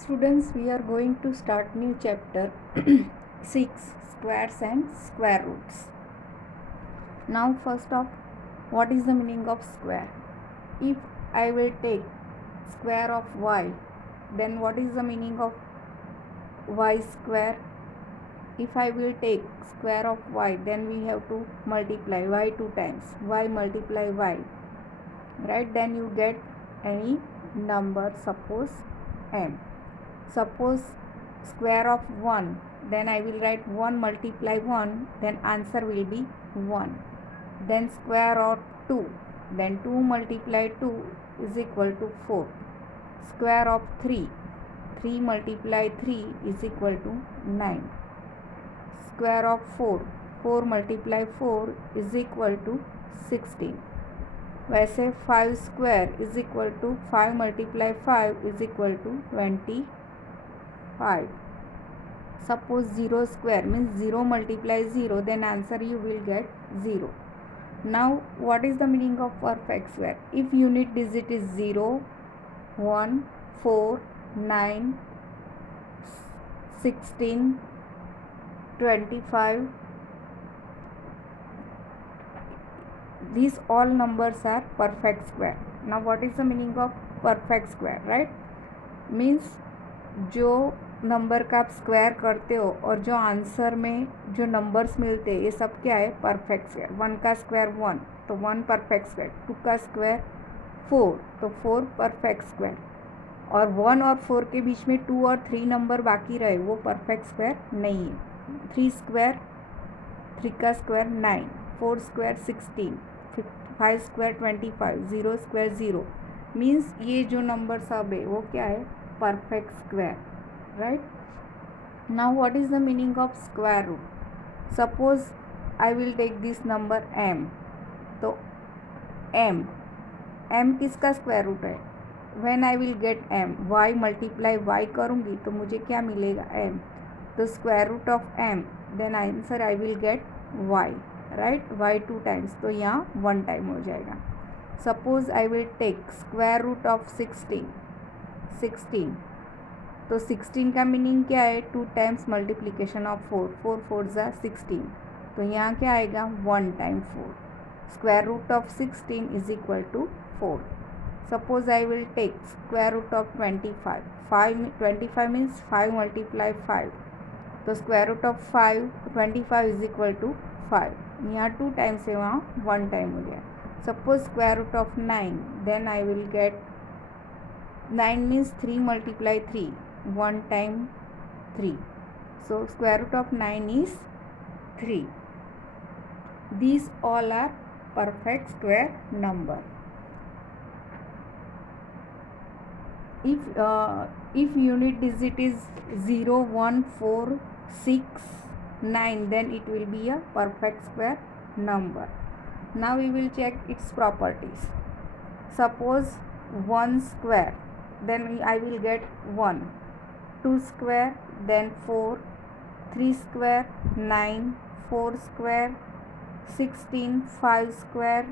Students, we are going to start new chapter 6 squares and square roots. Now first of, what is the meaning of square? If I will take square of y, then what is the meaning of y square? If I will take square of y, then we have to multiply y 2 times, y multiply y, right? Then you get any number, suppose m. Suppose square of 1, then I will write 1 multiply 1, then answer will be 1. Then square of 2, then 2 multiply 2 is equal to 4. Square of 3, 3 multiply 3 is equal to 9. Square of 4, 4 multiply 4 is equal to 16. वैसे 5 square is equal to 5 multiply 5 is equal to 25. Suppose 0 square means 0 multiply 0, then answer you will get 0. Now what is the meaning of perfect square? If unit digit is 0, 1, 4, 9, 16, 25, these all numbers are perfect square. Now what is the meaning of perfect square, right? Means जो नंबर का आप स्क्वायर करते हो और जो आंसर में जो नंबर्स मिलते हैं ये सब क्या है? Perfect square. 1 का स्क्वायर 1 तो 1 परफेक्ट स्क्वायर, 2 का स्क्वायर 4 तो 4 परफेक्ट स्क्वायर, और 1 और 4 के बीच में 2 और 3 नंबर बाकी रहे वो परफेक्ट स्क्वायर नहीं है. 3 स्क्वायर, 3 का स्क्वायर 9, 4 स्क्वायर 16, 5 स्क्वायर 25, 0 स्क्वायर 0. मीन्स ये जो नंबर सब है वो क्या है? Perfect square, right? Now what is the meaning of square root? Suppose I will take this number m, तो m किसका स्क्वायर रूट है? When I will get m, y multiply y करूँगी तो मुझे क्या मिलेगा? m. तो square root of m, then answer I will get y, right? y 2 times, तो यहाँ 1 टाइम हो जाएगा. Suppose I will take square root of 16, तो 16 का मीनिंग क्या है? 2 टाइम्स मल्टीप्लिकेशन ऑफ 4, 4 4 ज़ा 16, तो यहाँ क्या आएगा? 1 time 4. Square root of 16 is equal to 4. Suppose I will take square root of 25 means 5 multiply 5, तो square root of 25 is equal to 5. यहाँ 2 टाइम्स है, वहाँ 1 टाइम हो गया. Suppose square root of 9, then I will get 9 means 3 multiply 3, 1 time 3, so square root of 9 is 3. These all are perfect square number. If unit digit is 0, 1, 4, 6, 9, then it will be a perfect square number. Now we will check its properties. Suppose 1 square, then I will get 1. 2 square, then 4, 3 square 9, 4 square 16, 5 square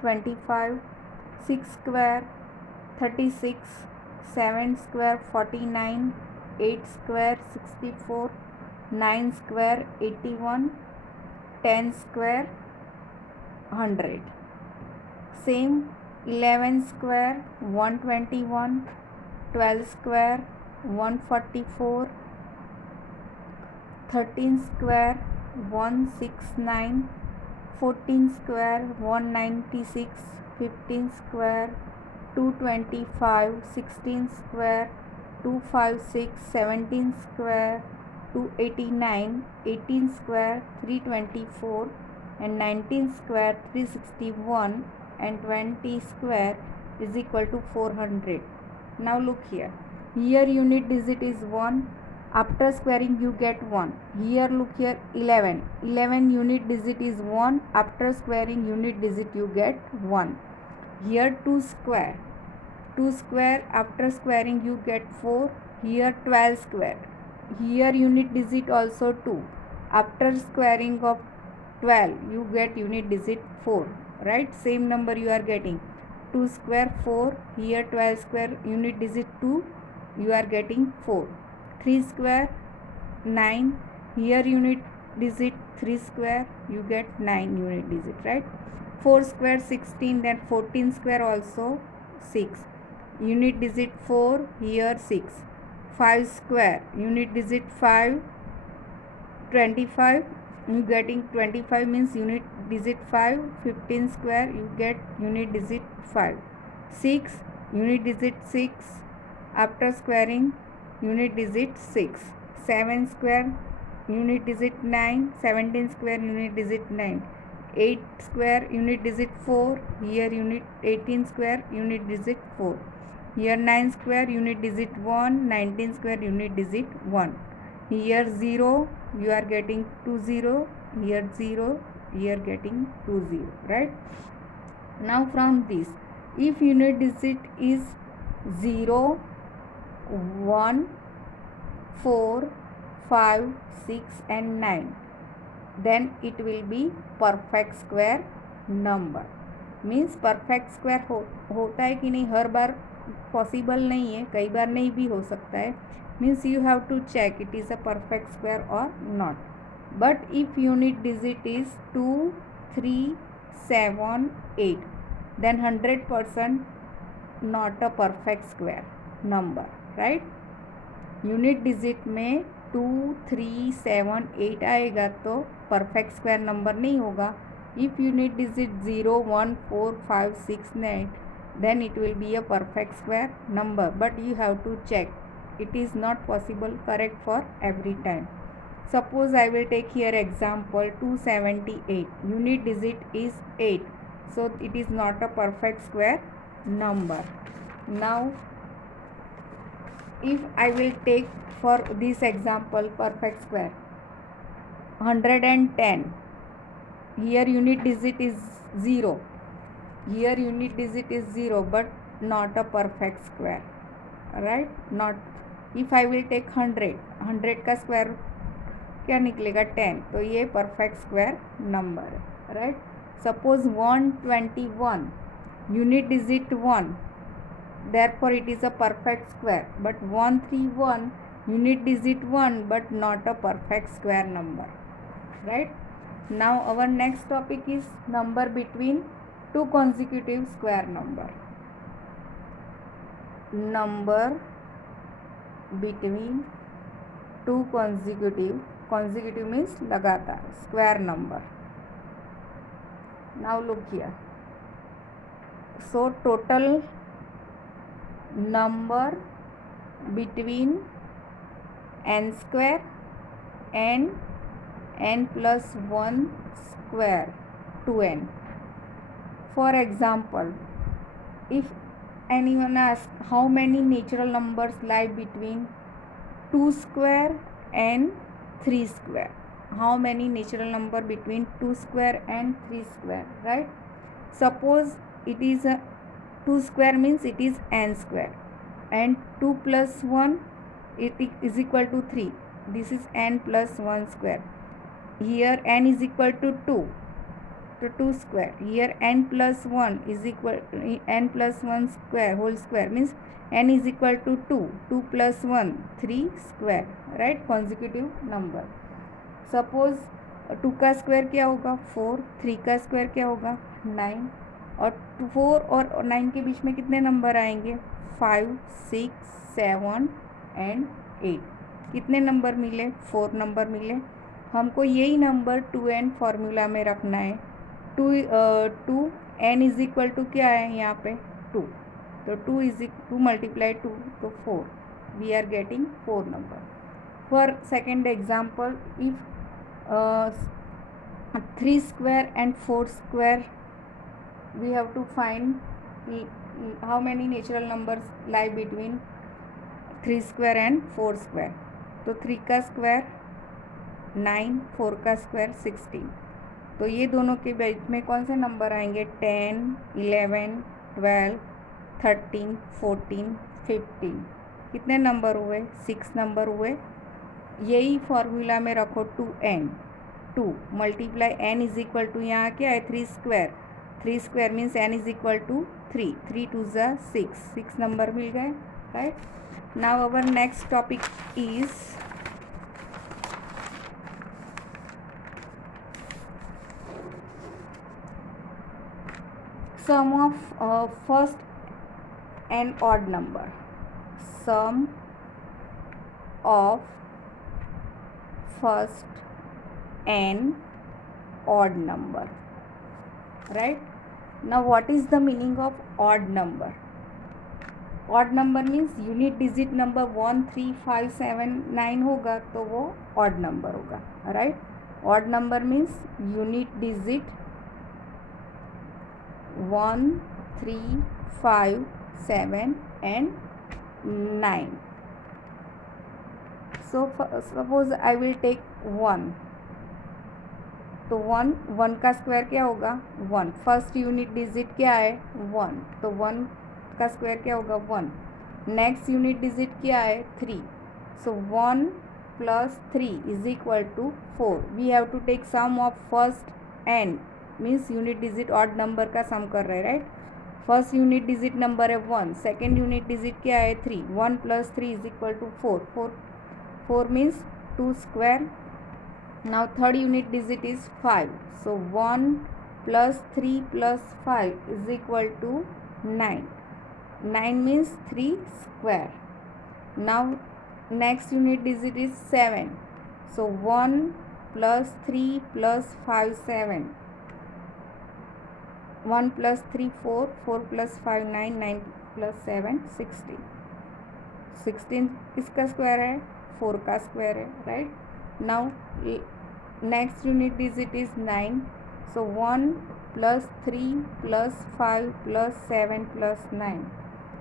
25, 6 square 36, 7 square 49, 8 square 64, 9 square 81, 10 square 100. Same 11 square 121, 12 square 144, 13 square 169, 14 square 196, 15 square 225, 16 square 256, 17 square 289, 18 square 324, and 19 square 361, and 20 square is equal to 400. Now look here. Here unit digit is 1. After squaring you get 1. Here look here 11. 11 unit digit is 1. After squaring unit digit you get 1. Here 2 square. 2 square after squaring you get 4. Here 12 square. Here unit digit also 2. After squaring of 12 you get unit digit 4. Right? Same number you are getting. 2 square 4. Here 12 square unit digit 2. you are getting 4. 3 square 9, here unit digit 3 square, you get 9 unit digit, right? 4 square 16, then 14 square also 6, unit digit 4, here 6. 5 square unit digit 5, 25, you getting 25 means unit digit 5. 15 square you get unit digit 5. 6 unit digit 6, after squaring unit digit 6. 7 square unit digit 9. 17 square unit digit 9. 8 square unit digit 4, here unit 18 square unit digit 4. Here 9 square unit digit 1. 19 square unit digit 1. Here 0, you are getting 2 0, here 0, here getting 2 0, right? Now from this, if unit digit is 0 1 4 5 6 and 9, then it will be perfect square number. Means perfect square होता है कि नहीं, हर बार पॉसिबल नहीं है, कई बार नहीं भी हो सकता है. Means you have to check it is a perfect square और not. But if unit digit is 2 3 7 8, then 100% not a perfect square number, right? Unit digit में 2 3 7 8 आएगा तो परफेक्ट स्क्वायर नंबर नहीं होगा. If unit digit 0 1 4 5 6 9, then it will be a perfect square number, but you have to check, it is not possible correct for every time. Suppose I will take here example 278, unit digit is 8, so it is not a perfect square number. Now if I will take for this example perfect square 110, here unit digit is 0, here unit digit is 0, but not a perfect square, right? Not. if I will take 100 का स्क्वायर क्या निकलेगा 10, तो ये perfect square number है, right? Suppose 121, unit digit 1, therefore it is a perfect square. But 131, unit digit 1, but not a perfect square number, right? Now our next topic is number between two consecutive square number. Number between two consecutive means लगातार, square number. Now look here. So total number between n square and n plus 1 square to n. For example, if anyone asks how many natural numbers lie between 2 square and 3 square, how many natural number between 2 square and 3 square, right? Suppose it is a 2 square means it is n square, and 2 plus 1 it is equal to 3, this is n plus 1 square. Here n is equal to 2, to 2 square. Here n plus 1 is equal to n plus 1 square whole square means n is equal to 2, 2 plus 1 3 square, right? consecutive number. Suppose 2 का स्क्वायर क्या होगा 4, 3 का स्क्वायर क्या होगा 9, और 4 और 9 के बीच में कितने नंबर आएंगे 5 6 7 एंड 8. कितने नंबर मिले 4 नंबर मिले. हमको यही नंबर 2n फॉर्मूला में रखना है. 2 n इज इक्वल टू क्या है यहाँ पे 2, तो 2 मल्टीप्लाई 2 तो 4, we are getting 4 number. For second example, if 3 square and 4 square, we have to find how many natural numbers lie between 3 square and 4 square. तो 3 का स्क्वायर 9, 4 का स्क्वायर 16, तो ये दोनों के बीच में कौन से नंबर आएंगे 10 11 12 13 14 15. कितने नंबर हुए 6 नंबर हुए. यही फॉर्मूला में रखो 2n, 2 multiply n is equal to यहाँ क्या है 3 square, 3 square means n is equal to 3, 3 2 ज़ा 6, 6 नंबर मिल गए. right? Now our next topic is sum of first and odd number. Sum of first and odd number, right? Now what is the meaning of odd number? Odd number means unit digit number 1 3 5 7 9 होगा तो वो odd number होगा, right? Odd number means unit digit 1 3 5 7 and 9. So suppose I will take 1, तो 1 का स्क्वायर क्या होगा 1. First unit digit क्या है 1, तो 1 का स्क्वायर क्या होगा 1. नेक्स्ट यूनिट डिजिट क्या है 3, so 1 plus 3 is equal to 4. We have to take sum of first and means unit digit odd number का सम कर रहे हैं, right? First unit digit number है 1, सेकेंड यूनिट डिजिट क्या है 3. 1 plus 3 is equal to 4. 4 means 2 square. Now third unit digit is 5, so 1 plus 3 plus 5 is equal to 9. 9 means 3 square. Now next unit digit is 7, so 1 plus 3 plus 5 7. 1 plus 3 4, 4 plus 5 9, 9 plus 7 16. 16 किसका स्क्वायर है 4 का square है, right? Now next unit digit is 9, so 1 plus 3 plus 5 plus 7 plus 9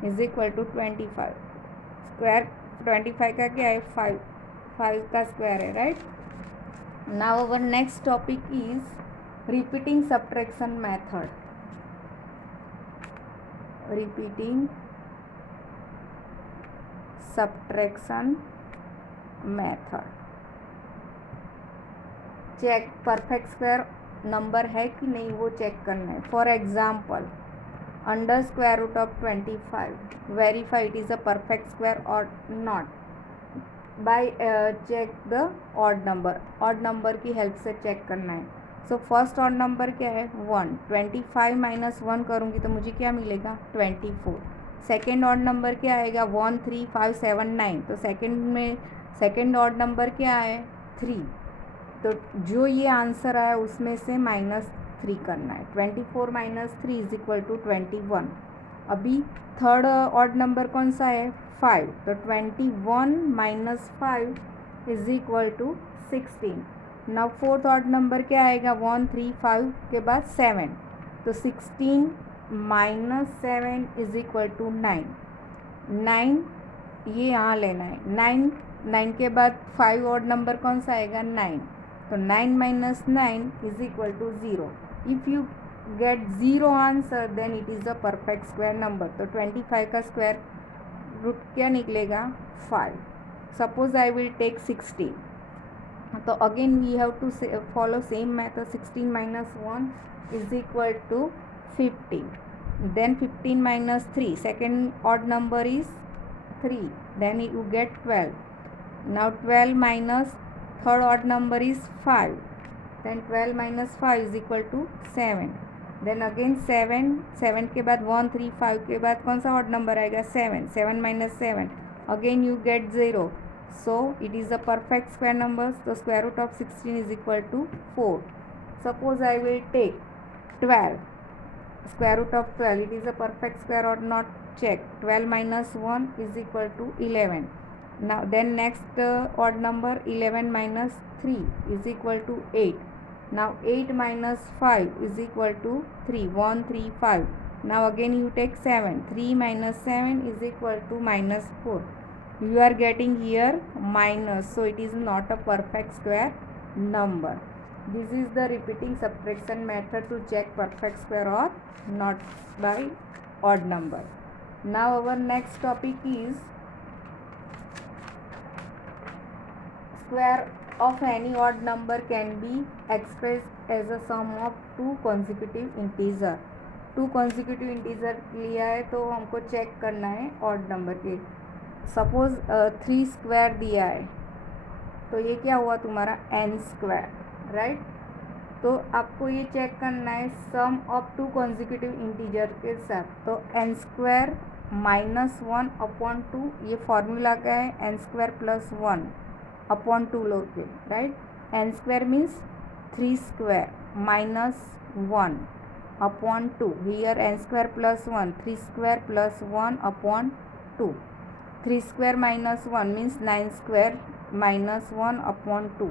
is equal to 25. Square 25 का क्या है 5 का square है, right? Now our next topic is repeating subtraction method. Repeating subtraction method. Check perfect square number है कि नहीं वो check करना है. For example under square root of 25, verify it is a perfect square or not by check the odd number. odd number की हेल्प से चेक करना है. सो फर्स्ट ऑड नंबर क्या है 1. 25 माइनस 1 करूँगी तो मुझे क्या मिलेगा 24. सेकेंड ऑड नंबर क्या आएगा 1 3 5 7 9, तो सेकेंड ऑड नंबर क्या है 3. तो जो ये आंसर आया उसमें से -3 करना है. 24 माइनस 3 इज इक्वल टू 21. अभी थर्ड ऑड नंबर कौन सा है 5, तो 21 minus 5 is equal to 16. Now fourth odd number क्या आएगा 1 3 5 के बाद 7, तो 16 माइनस 7 इज इक्वल टू 9. 9 ये यहाँ लेना है. 9 के बाद 5 ऑड नंबर कौन सा आएगा 9, तो 9 minus 9 is equal to 0. If you get 0 answer then it is a perfect square number. तो 25 का स्क्वायर रूट क्या निकलेगा 5. सपोज आई विल टेक 16, तो again we have to follow same method. 16 minus 1 is equal to 15. Then 15 minus 3, second odd number is 3, then you get 12. Now 12 minus third odd number is 5, then 12 minus 5 is equal to 7. then again 7 के बाद 1 3 5 के बाद कौन सा odd number आएगा 7. 7 minus 7 again you get 0, so it is a perfect square number. so square root of 16 is equal to 4. suppose I will take 12, square root of 12, it is a perfect square or not, check. 12 minus 1 is equal to 11. now then next odd number 11 minus 3 is equal to 8. now 8 minus 5 is equal to 3. 1 3 5. now again you take 7. 3 minus 7 is equal to -4. you are getting here minus, so it is not a perfect square number. this is the repeating subtraction method to check perfect square or not by odd number. now our next topic is square of any odd number can be expressed as a sum of two consecutive integer. 2 consecutive integer लिया है तो हमको चेक करना है odd number के. सपोज 3 स्क्वायर दिया है तो ये क्या हुआ तुम्हारा n स्क्वायर, राइट। तो आपको ये चेक करना है सम ऑफ टू कॉन्जिक्यूटिव इंटीजर के साथ, तो n स्क्वायर -1/2, ये फॉर्मूला क्या है, n स्क्वायर +1/2 लोग के, राइट। n स्क्वायर मीन्स 3 स्क्वायर -1/2, हियर n स्क्वायर +1, 3 स्क्वायर +1/2, 3 स्क्वायर -1 मीन्स 9 स्क्वायर -1/2,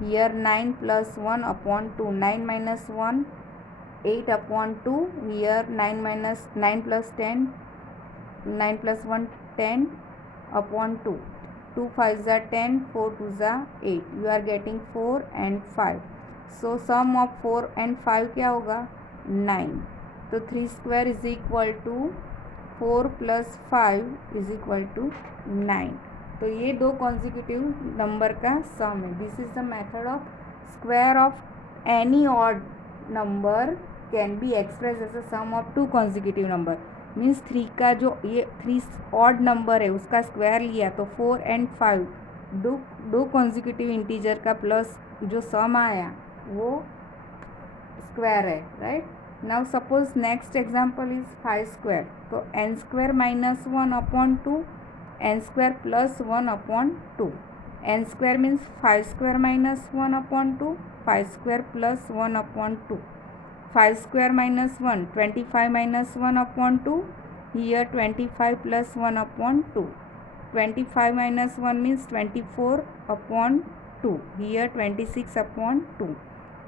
here 9 + 1/2, 9 - 1 8/2, here 9 + 10, 9 + 1 10/2, 2 5 are 10, 4 2 are 8, you are getting 4 and 5, so sum of 4 and 5 क्या होगा 9, तो 3 square is equal to 4 + 5 is equal to 9, तो ये दो कॉन्जिक्यूटिव नंबर का सम है। This is the method of square of any odd number can be express as a sum of two consecutive number, means 3 का जो ये 3 odd number है उसका स्क्वायर लिया तो 4 and 5 दो कॉन्जिक्यूटिव इंटीजर का प्लस जो सम आया वो स्क्वायर है, right. Now suppose next example is 5 स्क्वायर, तो n square -1/2, n square +1/2, n square means 5 स्क्वायर -1/2, 5 स्क्वायर +1/2, 5 स्क्वायर -1 25 -1/2, here 25 + 1/2, 25 - 1 means 24/2, here 26/2,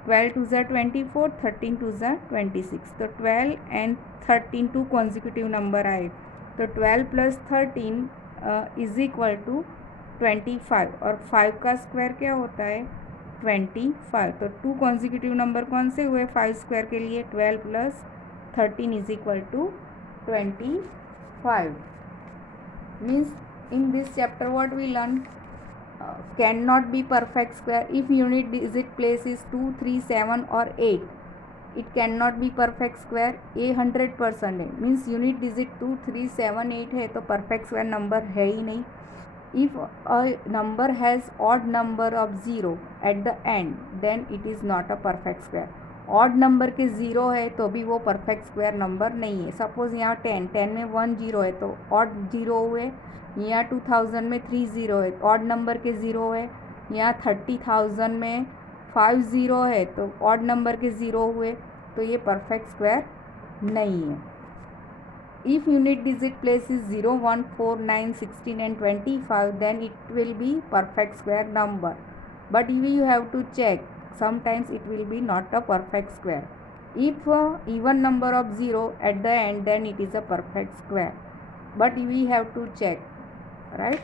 12 2 are 24, 13 2 are 26, तो 12 and 13 टू कॉन्जिक्यूटिव नंबर आए, तो 12 + 13 इज इक्वल टू 25, और 5 का स्क्वायर क्या होता है 25, तो टू कॉन्जिक्यूटिव नंबर कौन से हुए 5 स्क्वायर के लिए, 12 + 13 is equal to 25, means in this chapter what we learned, cannot be perfect square if unit digit place is 2 3 7 or 8, it cannot be perfect square, ये 100% है, मीन्स यूनिट डिजिट 2 3 7 8 है तो परफेक्ट स्क्वायर नंबर है ही नहीं। If a number has odd number of 0 at the end then it is not a perfect square, odd number के 0 है तो भी वो परफेक्ट स्क्वायर नंबर नहीं है। सपोज यहाँ 10 में 1 0 है तो ऑड 0 हुए, यहाँ 2000 में 3 0 है, ऑड नंबर के 0 है, यहाँ 30,000 में 5 0 है तो ऑड नंबर के 0 हुए, तो ये परफेक्ट स्क्वायर नहीं है। If unit digit place is 0 1 4 9 16 and 25 then it will be perfect square number, but you have to check, sometimes it will be not a perfect square. If even number of 0 at the end then it is a perfect square, but we have to check, right.